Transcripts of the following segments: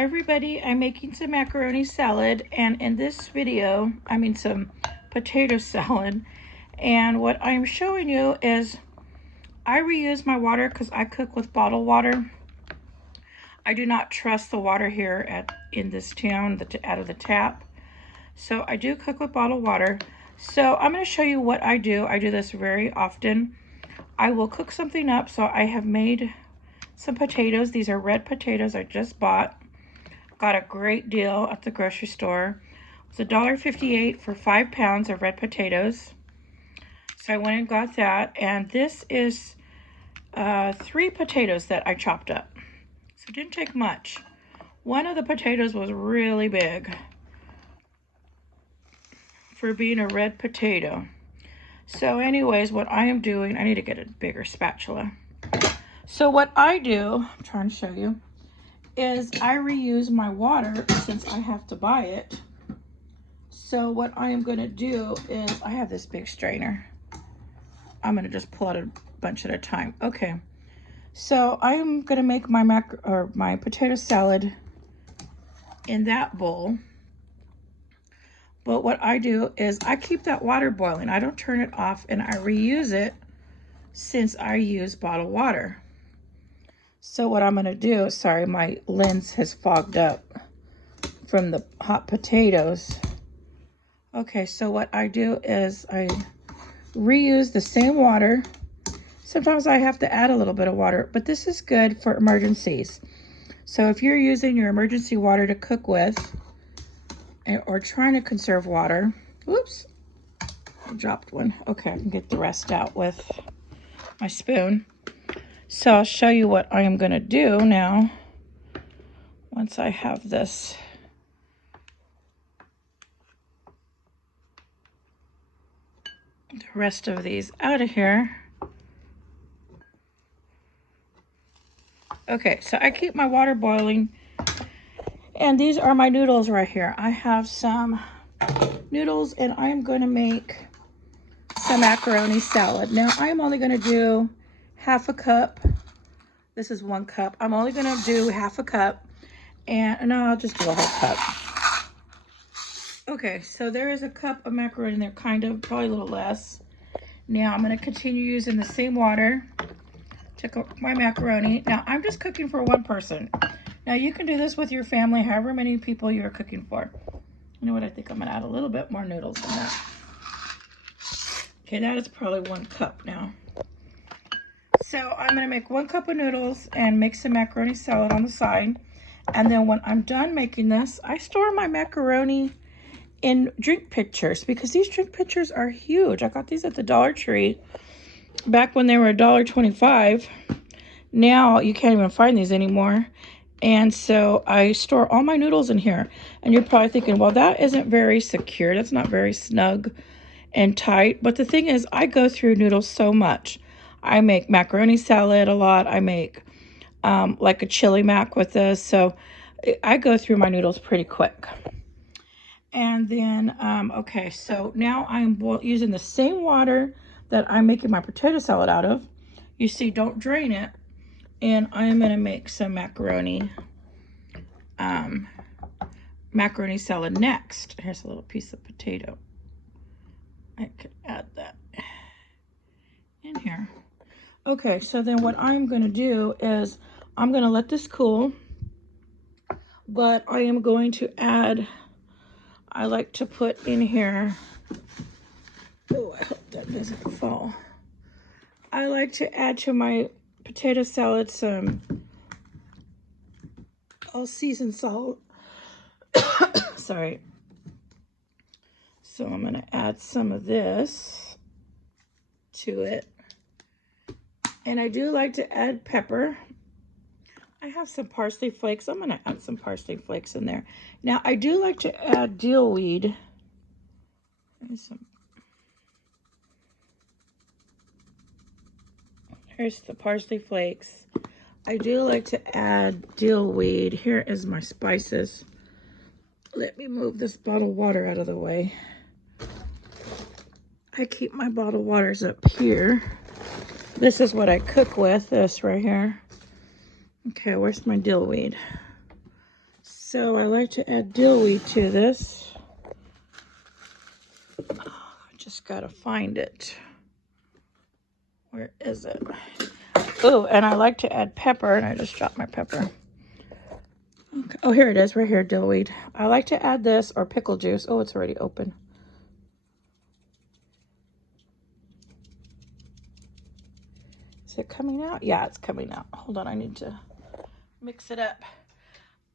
Hi everybody, I'm making some macaroni salad, and in this video, some potato salad. And what I'm showing you is I reuse my water because I cook with bottled water. I do not trust the water here in this town out of the tap. So I do cook with bottled water. So I'm going to show you what I do. I do this very often. I will cook something up. So I have made some potatoes. These are red potatoes I just bought. Got a great deal at the grocery store. It was $1.58 for 5 pounds of red potatoes. So I went and got that. And this is 3 potatoes that I chopped up. So it didn't take much. One of the potatoes was really big for being a red potato. So anyways, what I am doing, I need to get a bigger spatula. So what I do, I'm trying to show you, is I reuse my water since I have to buy it. So what I am going to do is, I have this big strainer. I'm going to just pull out a bunch at a time. Okay. So I am going to make my potato salad in that bowl. But what I do is I keep that water boiling. I don't turn it off, and I reuse it since I use bottled water. So what I'm going to do, sorry, my lens has fogged up from the hot potatoes. Okay, so what I do is I reuse the same water. Sometimes I have to add a little bit of water, but this is good for emergencies. So if you're using your emergency water to cook with, or trying to conserve water, whoops, I dropped one. Okay, I can get the rest out with my spoon. So I'll show you what I am going to do now once I have this. The rest of these out of here. Okay, so I keep my water boiling, and these are my noodles right here. I have some noodles, and I am going to make some macaroni salad. Now I'm only going to do half a cup. This is 1 cup. I'm only going to do half a cup, and no, I'll just do a whole cup. Okay, so there is a cup of macaroni in there, probably a little less. Now I'm going to continue using the same water to cook my macaroni. Now I'm just cooking for 1 person. Now you can do this with your family, however many people you're cooking for. You know what, I think I'm going to add a little bit more noodles in that. Okay, that is probably 1 cup now. So I'm going to make 1 cup of noodles and make some macaroni salad on the side. And then when I'm done making this, I store my macaroni in drink pitchers because these drink pitchers are huge. I got these at the Dollar Tree back when they were $1.25. Now you can't even find these anymore. And so I store all my noodles in here. And you're probably thinking, well, that isn't very secure. That's not very snug and tight. But the thing is, I go through noodles so much. I make macaroni salad a lot. I make like a chili mac with this. So I go through my noodles pretty quick. And then, okay, so now I'm using the same water that I'm making my potato salad out of. You see, don't drain it. And I'm going to make some macaroni salad next. Here's a little piece of potato. I could add that in here. Okay, so then what I'm going to do is I'm going to let this cool, but I am going to add, I like to put in here, oh, I hope that doesn't fall. I like to add to my potato salad some all-season salt. Sorry. So I'm going to add some of this to it. And I do like to add pepper. I have some parsley flakes. I'm going to add some parsley flakes in there. Now, I do like to add dill weed. Here's the parsley flakes. I do like to add dill weed. Here is my spices. Let me move this bottled water out of the way. I keep my bottled waters up here. This is what I cook with, this right here. Okay, where's my dill weed? So I like to add dill weed to this. Just gotta find it. Where is it? Oh, and I like to add pepper, and I just dropped my pepper. Okay. Oh, here it is, right here, dill weed. I like to add this or pickle juice. Oh, it's already open. Is it coming out? Yeah, it's coming out. Hold on, I need to mix it up.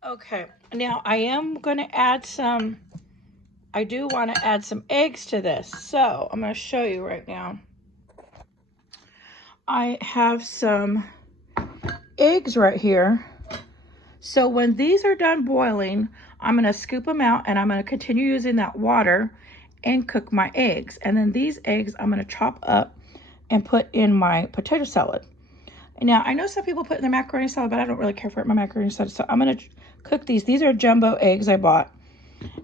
Okay, now I am going to add some, I do want to add some eggs to this. So I'm going to show you right now. I have some eggs right here. So when these are done boiling, I'm going to scoop them out and I'm going to continue using that water and cook my eggs. And then these eggs I'm going to chop up and put in my potato salad. Now, I know some people put in their macaroni salad, but I don't really care for it in my macaroni salad. So I'm going to cook these. These are jumbo eggs I bought.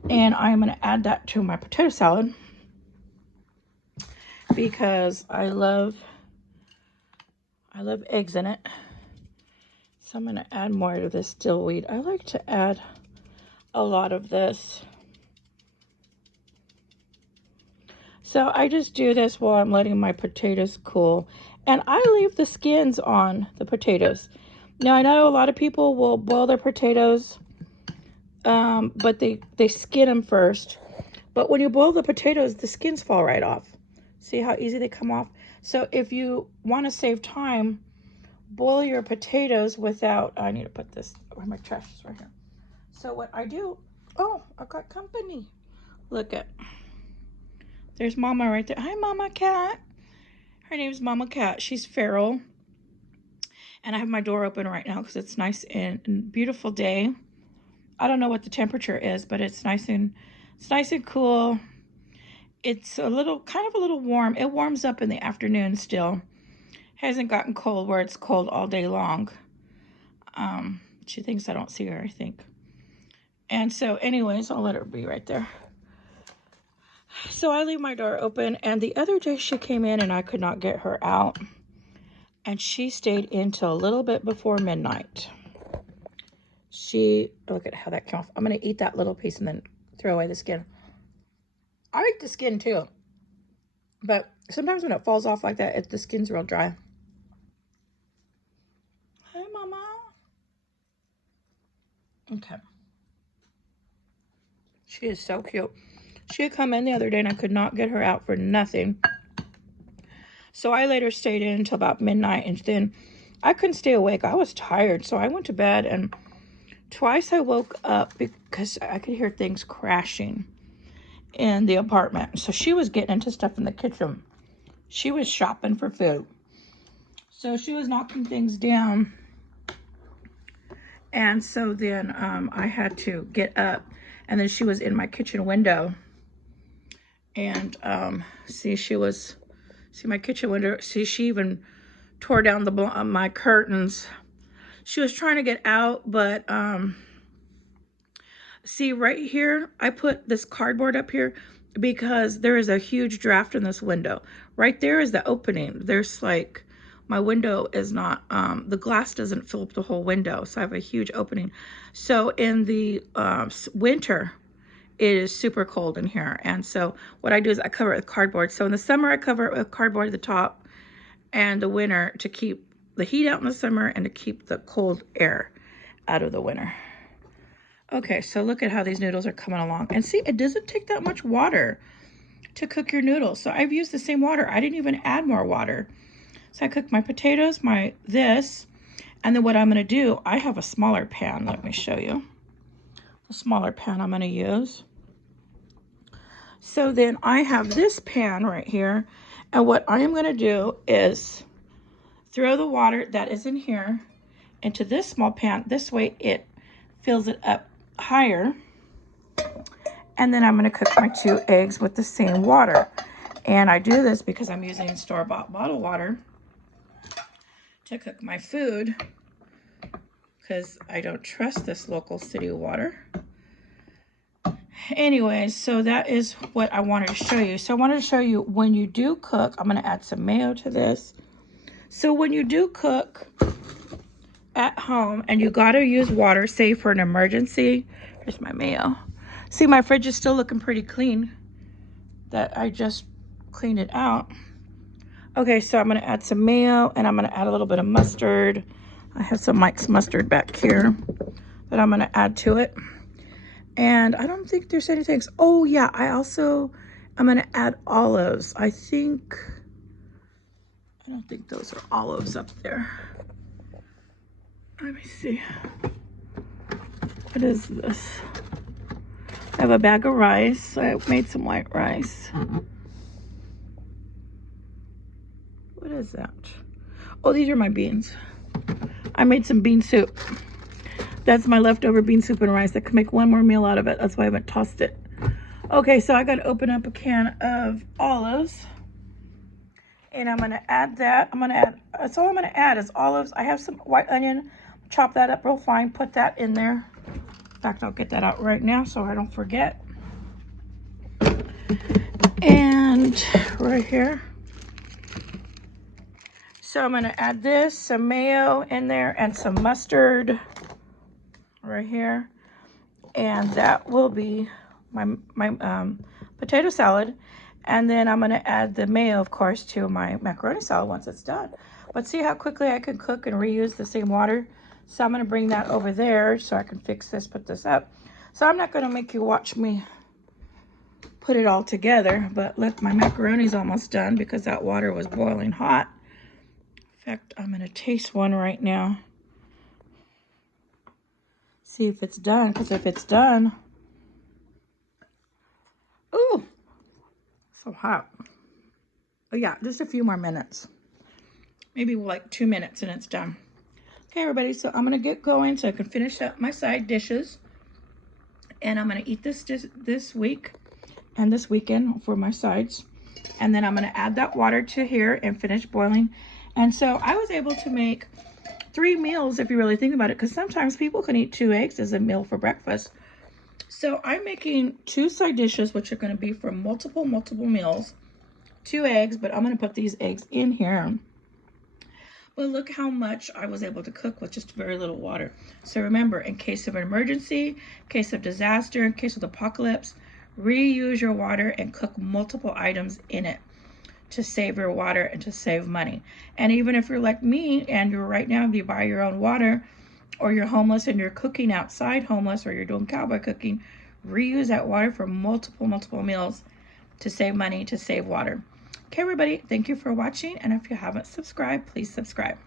And I'm going to add that to my potato salad because I love eggs in it. So I'm going to add more of this dill weed. I like to add a lot of this. So I just do this while I'm letting my potatoes cool. And I leave the skins on the potatoes. Now, I know a lot of people will boil their potatoes, but they skin them first. But when you boil the potatoes, the skins fall right off. See how easy they come off? So if you want to save time, boil your potatoes without, I need to put this where my trash is right here. So what I do, oh, I've got company. Look at, there's Mama right there. Hi, Mama Cat. Her name's Mama Cat. She's feral. And I have my door open right now because it's nice and beautiful day. I don't know what the temperature is, but it's nice and cool. It's kind of a little warm. It warms up in the afternoon still. Hasn't gotten cold where it's cold all day long. She thinks I don't see her, I think. And so anyways, I'll let her be right there. So I leave my door open, and the other day she came in and I could not get her out. And she stayed in till a little bit before midnight. Look at how that came off. I'm going to eat that little piece and then throw away the skin. I like the skin too. But sometimes when it falls off like that, the skin's real dry. Hi, Mama. Okay. She is so cute. She had come in the other day and I could not get her out for nothing. So I later stayed in until about midnight, and then I couldn't stay awake. I was tired, so I went to bed, and twice I woke up because I could hear things crashing in the apartment. So she was getting into stuff in the kitchen. She was shopping for food. So she was knocking things down. And so then I had to get up, and then she was in my kitchen window. And see my kitchen window. See, she even tore down my curtains. She was trying to get out, but see right here, I put this cardboard up here because there is a huge draft in this window. Right there is the opening. There's like, my window is not, the glass doesn't fill up the whole window, so I have a huge opening. So in the winter, it is super cold in here. And so what I do is I cover it with cardboard. So in the summer, I cover it with cardboard at the top, and the winter to keep the heat out in the summer and to keep the cold air out of the winter. Okay, so look at how these noodles are coming along. And see, it doesn't take that much water to cook your noodles. So I've used the same water. I didn't even add more water. So I cooked my potatoes, this, and then what I'm gonna do, I have a smaller pan. Let me show you. A smaller pan I'm gonna use. So then I have this pan right here, and what I am gonna do is throw the water that is in here into this small pan. This way it fills it up higher. And then I'm going to cook my 2 eggs with the same water. And I do this because I'm using store-bought bottled water to cook my food because I don't trust this local city water. Anyways, so that is what I wanted to show you. So I wanted to show you when you do cook, I'm going to add some mayo to this. So when you do cook, at home and you gotta use water, say for an emergency. Here's my mayo. See, my fridge is still looking pretty clean. That I just cleaned it out. Okay, so I'm gonna add some mayo and I'm gonna add a little bit of mustard. I have some Mike's mustard back here that I'm gonna add to it. And I don't think there's anything. Oh yeah, I'm gonna add olives. I don't think those are olives up there. Let me see. What is this? I have a bag of rice. I made some white rice. What is that? Oh, these are my beans. I made some bean soup. That's my leftover bean soup and rice. I could make one more meal out of it. That's why I haven't tossed it. Okay, so I got to open up a can of olives. And I'm going to add that. That's all I'm going to add is olives. I have some white onion. Chop that up real fine. Put that in there. In fact, I'll get that out right now so I don't forget. And right here. So I'm going to add this, some mayo in there, and some mustard right here. And that will be my potato salad. And then I'm going to add the mayo, of course, to my macaroni salad once it's done. But see how quickly I can cook and reuse the same water? So I'm going to bring that over there so I can fix this, put this up. So I'm not going to make you watch me put it all together, but look, my macaroni's almost done because that water was boiling hot. In fact, I'm going to taste one right now. See if it's done, because if it's done, ooh, so hot. Oh yeah, just a few more minutes. Maybe like 2 minutes and it's done. Okay, everybody, so I'm going to get going so I can finish up my side dishes. And I'm going to eat this week and this weekend for my sides. And then I'm going to add that water to here and finish boiling. And so I was able to make 3 meals if you really think about it, because sometimes people can eat 2 eggs as a meal for breakfast. So I'm making 2 side dishes, which are going to be for multiple meals. 2 eggs, but I'm going to put these eggs in here. But look how much I was able to cook with just very little water. So remember, in case of an emergency, in case of disaster, in case of the apocalypse, reuse your water and cook multiple items in it to save your water and to save money. And even if you're like me and you're right now, if you buy your own water, or you're homeless and you're cooking outside homeless, or you're doing cowboy cooking, reuse that water for multiple meals to save money, to save water. Okay, everybody, thank you for watching. And if you haven't subscribed, please subscribe.